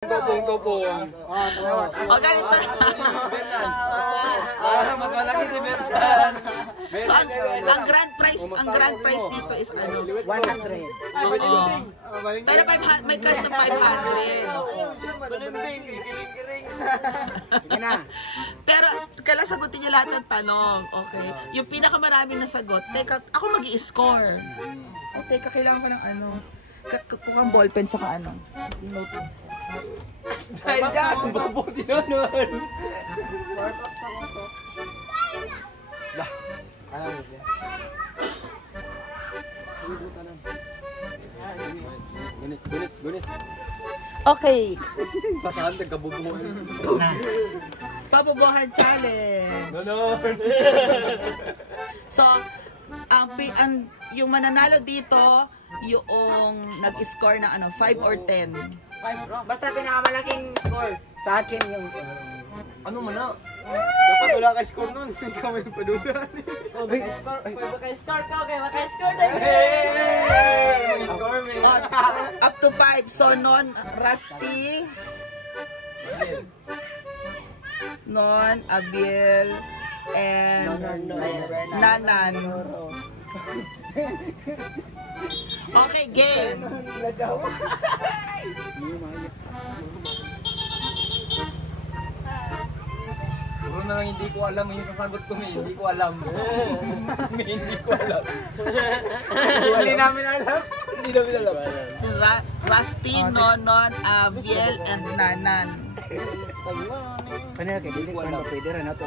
Tupong. O, ganito. Mas malaki si Bertan. So, ang grand prize dito is ano? 100. Oo. Pero may cash na 500. Sige na. Pero, kailangan sagutin niyo lahat ng tanong. Okay? Yung pinakamaraming nasagot, teka, ako mag-i-score. O, teka, kailangan ko ng ano? Kukang ballpen tsaka ano? Note. Dahil dyan, mabuti na nun. Gunit. Okay. Pasahan, nagkabubuhan. Pabubuhan challenge. Ganon. So, yung mananalo dito, yung nag-score na ano, 5 or 10. Basta pinakamalaking score. Sa akin yung... Ano man na? Dapat wala ka score nun. Ikaw may padugan. Maka-score ka, okay? Maka-score na yun! Hey! Score me. Up to 5. So, Rusty, Abiel, and Nanan. Okay, game. Puro na lang hindi ko alam yung sasagot ko, may hindi ko alam. Hindi ko alam. Hindi namin alam. Hindi namin alam. Rusty, Nonon, Abiel, and Nanan. Kanina kay Dilik, paano pwede rin ito?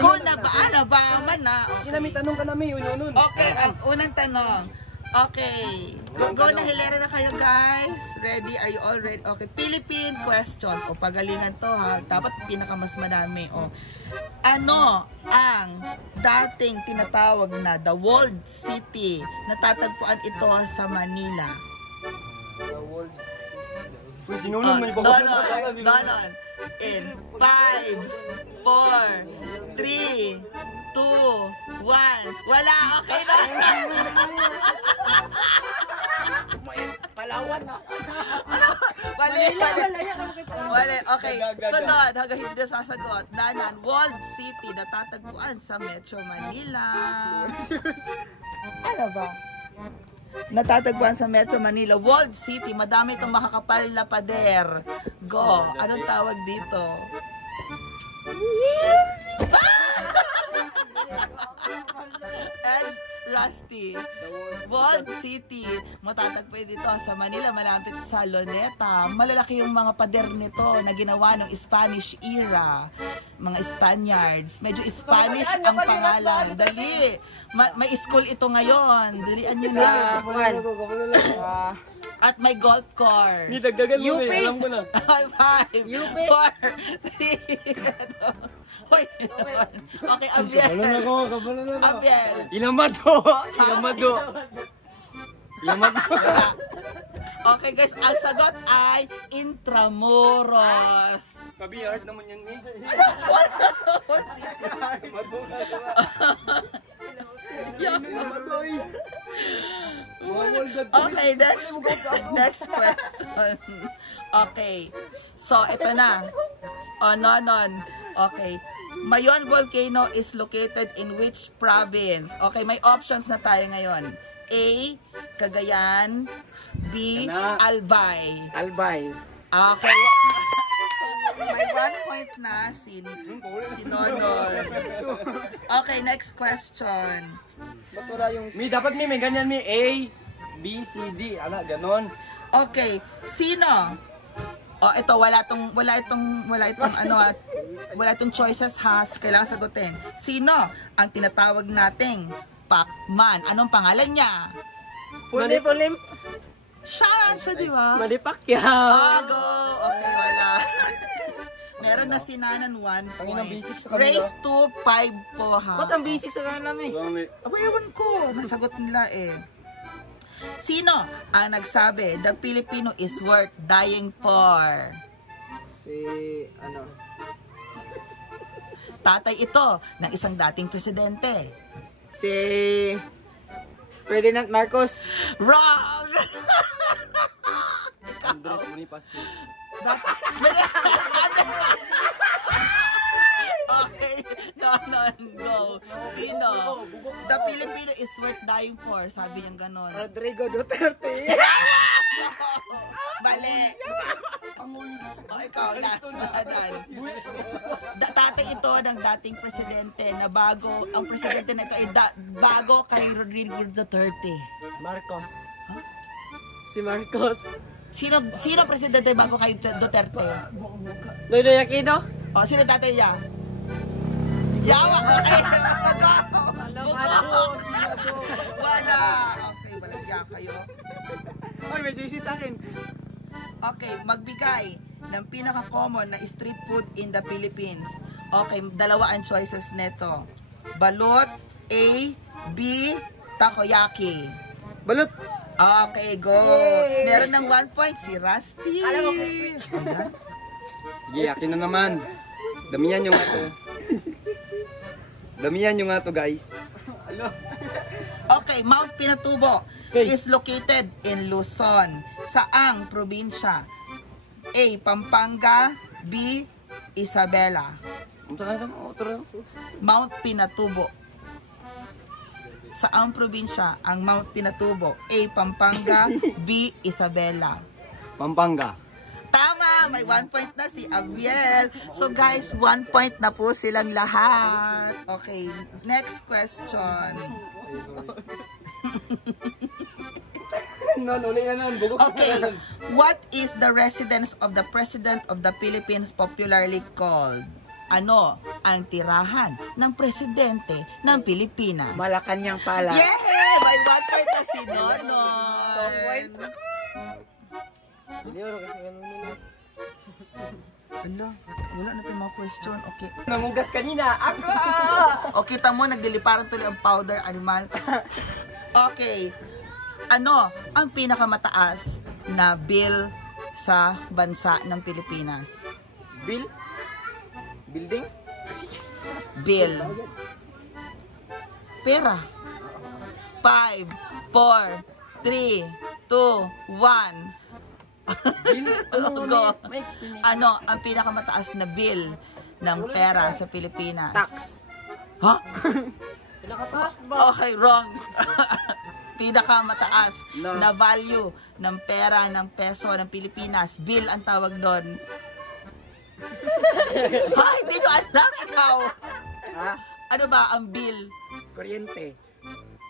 Go na ba? Alabaman na. Ina, may tanong ka namin, yun. Okay, ang unang tanong. Okay. Go na, hilera na kayo, guys. Ready? Are you all ready? Okay, Philippine questions. O, pagalingan to, ha. Dapat pinakamas madami. O, ano ang dating tinatawag na the Walled City? Natatagpuan ito sa Manila. The World City. Uy, sinunod mo yung pagkakas. Nonon. In 5, 4, 3, 2, 1. Wala, okay na. Palawan na. Mali. Okay. Sunod, hanggang hindi na sasagot. Nanan, Walled City, natatagpuan sa Metro Manila. Ano ba? Natatagpuan sa Metro Manila. Walled City, madami itong makakapal na pader. Go. Anong tawag dito? And Rusty. Walled City. Matatagpuan dito sa Manila, malapit sa Luneta. Malalaki yung mga pader nito na ginawa ng Spanish era. Mga Spaniards. Medyo Spanish ang pangalan. Dali. May school ito ngayon. Dalian nyo na. At may golf course. Hindi, dagdagan mo eh. Alam ko na. 5, 4, 3, Okay, Abiel. Kabalan ako. Abiel. Ilamado. Okay guys, ang sagot ay Intramuros. Kabiyard naman yan eh. Okay, next question. Okay, so ito na. Nonon. Okay. Mayon Volcano is located in which province? Okay, may options na tayo ngayon. A, Cagayan. B, Albay. Okay. So, may 1 point na si Nodon. Okay, next question. Dapat may ganyan, may A, B, C, D. Ganon. Okay, sino? Ito wala itong choices ha. Kailangan sagutin. Sino ang tinatawag nating Pac-Man? Anong pangalan niya? Pulim. Siya, di ba? Manny Pacquiao. Go! Okay, wala. Meron na si Nanan 1 point. Race to 5 po ha. Ba't ang basic sa kanila namin? Aba, ewan ko. Nasagot nila eh. Sino ang nagsabi, the Filipino is worth dying for? Tatay ito ng isang dating presidente. Si Ferdinand Marcos. Wrong! Okay, go. Sino? The Filipino is worth dying for, sabi niyang ganon. Rodrigo Duterte. Mali. Ikaw, last na dan. Tatay ito ng dating presidente na bago, ang presidente na ito ay bago kay Rodrigo Duterte. Marcos. Si Marcos. Sino presidente bago kay Duterte? Noynoy Aquino. Sino tatay niya? Yawa, okay. Wala. Okay, balagya kayo. Oy, may juicy sa akin. Okay, magbigay ng pinaka-common na street food in the Philippines. Okay, dalawa ang choices neto. Balot, A, B, takoyaki. Balot. Okay, go. Meron ng 1 point si Rusty. Sige, akin na naman. Damihan nyo nga to. Damihan nyo nga to, guys. Okay, Mount Pinatubo is located in Luzon. Saang probinsya? A. Pampanga, B. Isabela. Mount Pinatubo. Saang probinsya ang Mount Pinatubo? A. Pampanga, B. Isabela. Pampanga. Tama! May 1 point na si Abiel. So guys, 1 point na po silang lahat. Okay, next question. Okay, what is the residence of the President of the Philippines popularly called? Ano ang tirahan ng presidente ng Pilipinas? Malacanang pala. Yeah! May 1 point na si Nonoy. Ala, wala na tayong mga question. Okay. Namugas kanina. Ako! Okay, tamo, nagliliparan tuloy ang powder animal. Okay. Ano ang pinakamataas na bill sa bansa ng Pilipinas? Bill? Building? Bill. Pera. 5, 4, 3, 2, 1. Go. Ano ang pinakamataas na bill ng pera sa Pilipinas? Tax. Ha? Pinakataas ba? Okay, wrong. Pinakamataas na value ng pera ng peso ng Pilipinas. Bill ang tawag doon. Ha? Hindi nyo alam ikaw. Ha? Ano ba ang bill? Kuryente.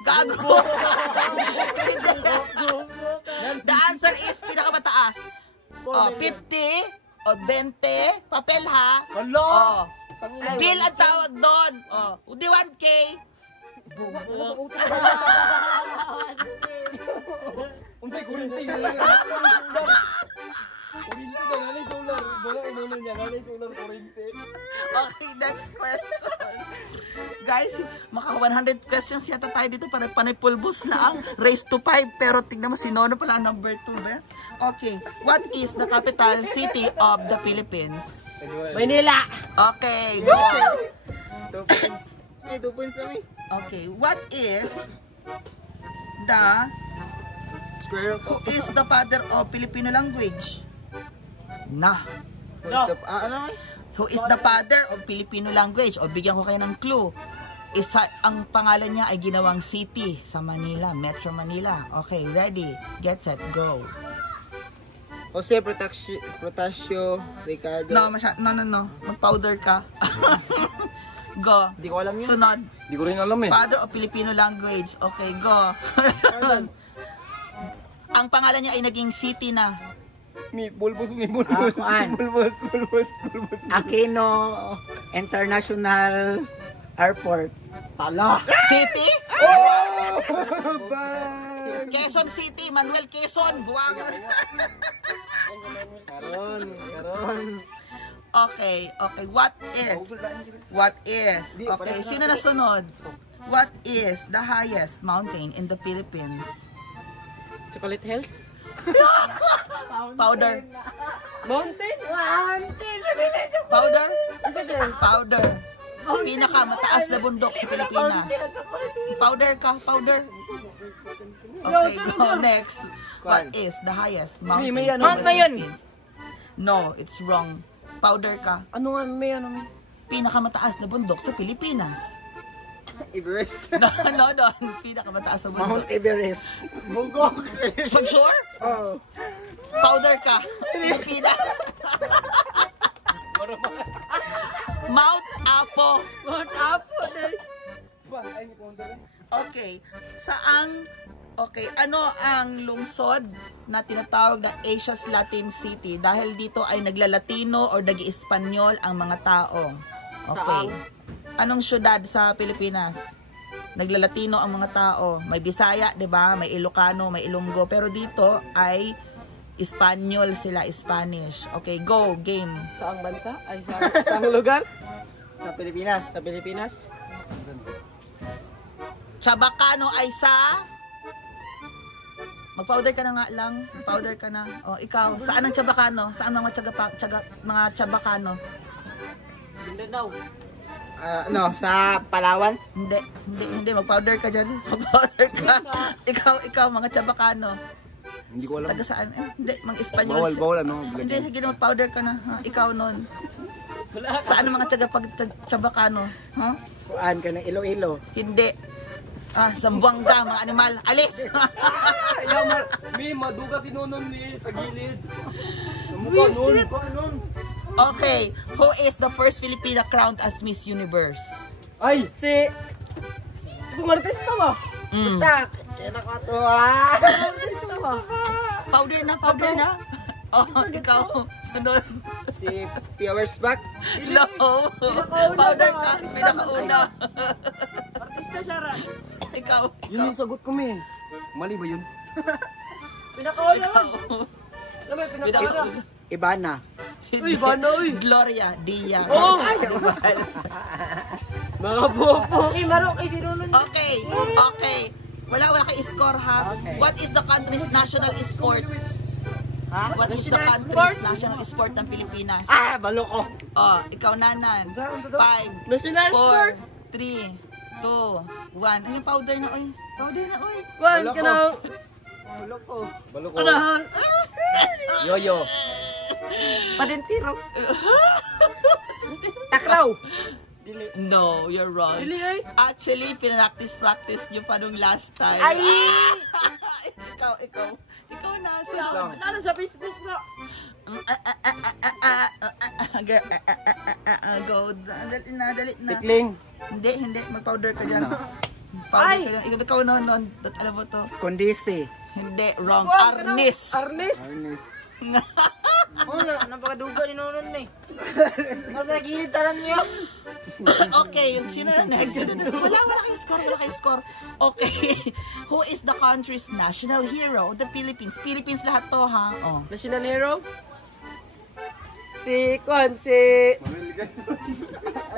Gago! Hindi. The answer is pinakamataas. 50 o 20 papel ha. Oh. Bill ang tawag doon. Di 1K. Bubo. Unsay kurinti yun. Kurinti ka, nanay solar. Bala, inunan niya, nanay solar kurinti. Okay, next question. Guys, maka 100 questions yata tayo dito para panay pulbos lang. Race to 5, pero tignan mo si Nono pala ang number 2 ba? Okay, what is the capital city of the Philippines? Manila. Okay, go. 2 points. May 2 points kami. Okay, what is the who is the father of Filipino language? Na. Ano? Who is the father of Filipino language? O bigyan ko kayo ng clue. Ang pangalan niya ay ginawang city sa Manila, Metro Manila. Okay, ready, get set, go. Jose Protasio Ricardo. No. Mag-powder ka. Go. Hindi ko alam yun. Sunod. Di ko rin alam eh. Father of Filipino language. Okay, go. Ang pangalan niya ay naging city na. Bulbos. Kuan. Bulbos. Aquino International Airport. Tala. City? Oh! Quezon City, Manuel Quezon. Buwang. Karon. Okay. What is? Okay, sino na sunod? What is the highest mountain in the Philippines? Chocolate Hills. Powder. Mountain. Powder. Pinakamataas na bundok sa Pilipinas. Powder ka, powder. Okay, go next. What is the highest mountain in the Mount Mayon. Philippines? No, it's wrong. Powder ka. Ano nga, may ano, may? Pinakamataas na bundok sa Pilipinas. Everest. No, pinakamataas na bundok. Mount Everest. Bugok. Pag sure? Oh. Powder ka. Pilipinas. Mount Apo. Mount Apo, day. Okay. Ano ang lungsod na tinatawag na Asia's Latin City? Dahil dito ay naglalatino or nag-i-Espanyol ang mga tao. Okay. Anong syudad sa Pilipinas? Naglalatino ang mga tao. May Bisaya, 'di ba? May Ilocano, may Ilonggo, pero dito ay Espanyol sila, Spanish. Okay, go, game. Saang bansa? Ay, saang lugar? Sa Pilipinas. Sa Pilipinas? Chabacano ay sa... Mag-powder ka na nga lang. Powder ka na. O, ikaw. Saan ang Chabacano? Saan ang mga Chabacano? Mindanao. Sa Palawan. Hindi. Mag-powder ka dyan. Mag-powder ka. Ikaw, mga Chabacano. Hindi ko alam. Taga saan? Hindi, mga Espanyol. Bawal ano. Hindi, sige na mag-powder ka na. Ha? Ikaw nun. Wala. Saan ang mga Chabacano? Ha? Kuan ka ng Iloilo. Hindi. Sambuanga, mga animal. Alis! Ayaw mi, maduga si Nonon mi sa gilid. Mukha Visit. nun. Okay, who is the first Filipina crowned as Miss Universe? Ay, Si... Kung artista ba? Basta. Kaya nakatuwa. Artista ba? Powder na. Oh, ikaw. Sunod. Si Powers back. No. Powder ka. Pinakauna. Artista siya ra. Ikaw. yun yung sagot ko mi. Mali ba yun? Pinakauna. Ikaw. Ano ba yung pinakauna? Ibana. Uy, bana, uy. Gloria Diaz. Oh! Diba? Mga bobo. Maro kay si Nonon. Okay. Wala kay score ha. Okay. What is the country's national sport? Ha? What is the National country's sport? national sport ng Pilipinas? Balo ko. Oh, ikaw Nanan. 5, National 4, sport. 3, 2, 1. Ang powder na, oy. Powder na, oy. Wan Wala ka ko. ng... Balo ko. Balo ko. Anahan. Yoyo. Padentiro. Takraw. Dili. No, you're wrong. Dili ay. Actually, practice nyo pa nung last time. Ay! Ikaw na. Lalo sa Facebook na. Go. Dali na. Tikling. Hindi. Mag-powder ka dyan. Ay! Powder ka dyan. Ikaw noon. Alam mo to. Kondisi. Hindi. Wrong. Wan ka ng- Arnis. Arnis. Arnes. Napakaduga ni Nonon na eh. Nasa gilid talan niyo. Okay, yung sino na next? Wala kayo score. Okay. Who is the country's national hero? The Philippines. Philippines lahat to, ha? Oh. National hero. Si Kwan, si... 5,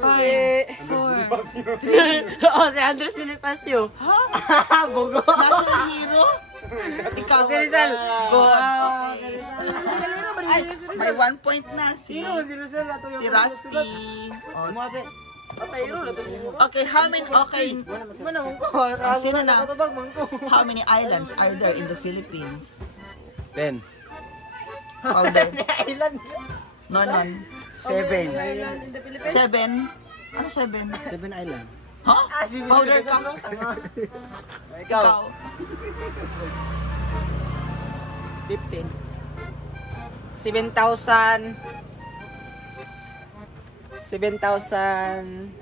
4. Oh, si Andres Bonifacio. Ha? Bugo. National hero? Ikaw. Si Rizal. Good. Okay. National hero ba? Ay, may 1 point na si Si Rizal ato yung Rusty. Oh. Umabe. Patay hero. Okay, how many Mana mo ko? Sino na? Katubag man ko. how many islands are there in the Philippines? 10. Powder. Island. Non. 7. Island in the Philippines. 7. Ano 7? 7 island. Ha? Powder ka. Ikaw. Ikaw. 15. 7,000. 7,000.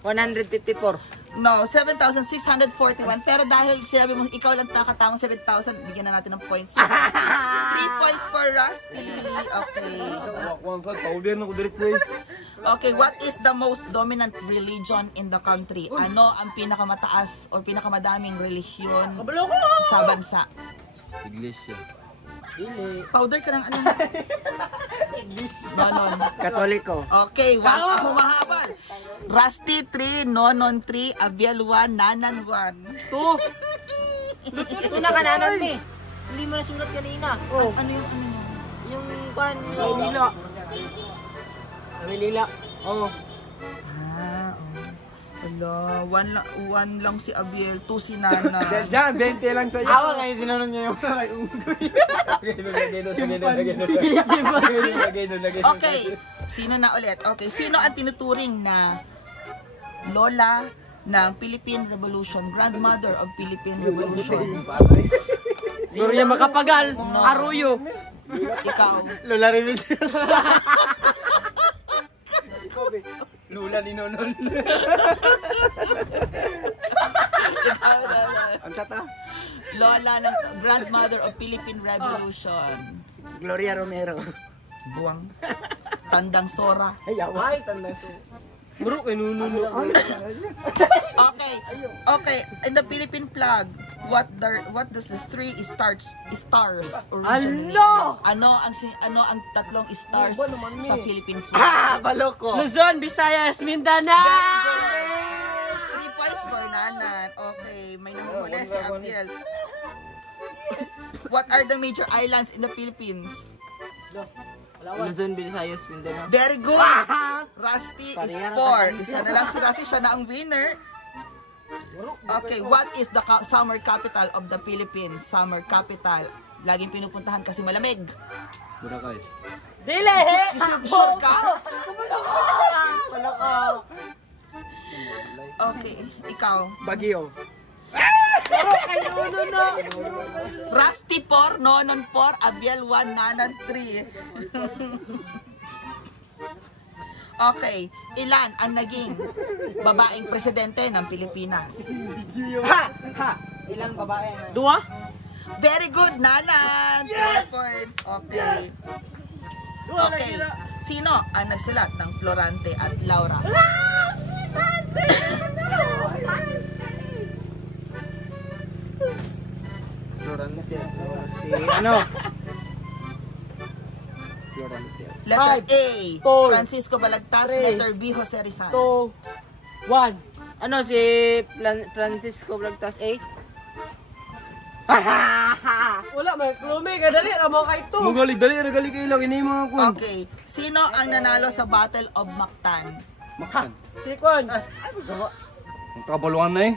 154. No, 7,641. Pero dahil sinabi mo, ikaw lang nakatawang 7,000, bigyan na natin ng points. 3 points for Rusty. Okay. Wakwang ka, powder na ko diretso eh. Okay, what is the most dominant religion in the country? Ano ang pinakamataas o pinakamadaming relihiyon Kabalo ko. sa bansa? Iglesia. Dili. Powder ka ng ano? Nonon. Katoliko. Okay, 1 ang humahabol. Rusty 3, Nonon 3, Abiel 1, Nanan 1. To. Ito na kananan ni. Hindi mo nasulat kanina. Oh. Ano yung ano yun? Yung pan. Manila. Manila. Oh. Ah, oh. Ala, one lang si Abiel, 2 si Nana. Diyan, 20 lang sa'yo. Awa ngayon sinunod niya yung Okay, sino na ulit? Okay, sino ang tinuturing na lola ng Philippine Revolution, grandmother of Philippine Revolution? Gloria Macapagal, No. Arroyo. Ikaw. Lola Remis. Lula ni Nonon. Ang tata. Lola ng grandmother of Philippine Revolution. Gloria Romero. Buwang. Tandang Sora. Ay, tanda so. Bro, kay Nununo. Okay. Okay, in the Philippine flag, what does the 3 stars originally? Ano ang tatlong stars sa Philippine flag? Baloko. Luzon, Visayas, Mindanao. Very good. 3 points for Nanan. Okay, may namumula si Abiel. What are the major islands in the Philippines? Luzon, Visayas, Mindanao. Very good! Rusty is 4. Isa na lang si Rusty, siya na ang winner. Okay, what is the summer capital of the Philippines? Summer capital. Laging pinupuntahan kasi malamig. Boracay. Dili! Sure ka? Malako. Okay, ikaw. Baguio. Bro, kay Nununo. Rusty 4, Nonon 4, Abiel 1, Nanan 3. Okay, ilan ang naging babaeng presidente ng Pilipinas? Ilang babae? Dua? Very good, Nanan! 4 points. Okay. Okay. Sino ang nagsulat ng Florante at Laura? Si ano? Letter Five, A, four, Francisco Balagtas. three, Letter B, Jose Rizal. 2, 1. Ano si Francisco Blagtas eh? Wala, may klumi. Kadali, ramo kay to. Magaling, dali kayo lang. Ini mga kwan. Okay. Sino ang nanalo sa Battle of Mactan? Makan. Sikon. Ang kabaluan na eh.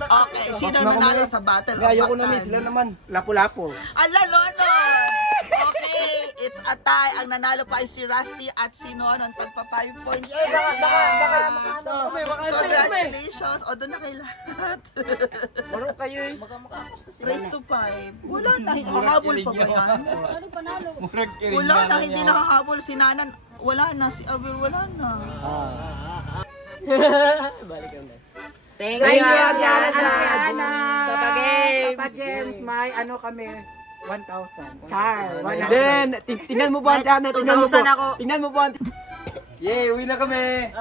Okay. Sino ang nanalo sa Battle of Ayoko na miss, Mactan? sila naman. Lapu-lapu. Ala, Lonon! Okay. It's a tie. Ang nanalo pa ay si Rusty at si Nonon. Tagpa 5 points. Congratulations. O, doon na kayo lahat. Bro, kayo eh. Race to 5. Wala na. Nakahabol pa ba yan? Murag kiring Wala na. Hindi nakahabol. Si Nanan, wala na. Si Abel, wala na. Balik kami. Thank Thank you, you, Diana, Diana. sa pag-games. Sa pag-games, may ano kami, 1,000. Char. And then, tingnan mo ba, Diana? Tingnan mo 2,000 ba? ako. Tingnan mo ba? Yay, uwi na kami.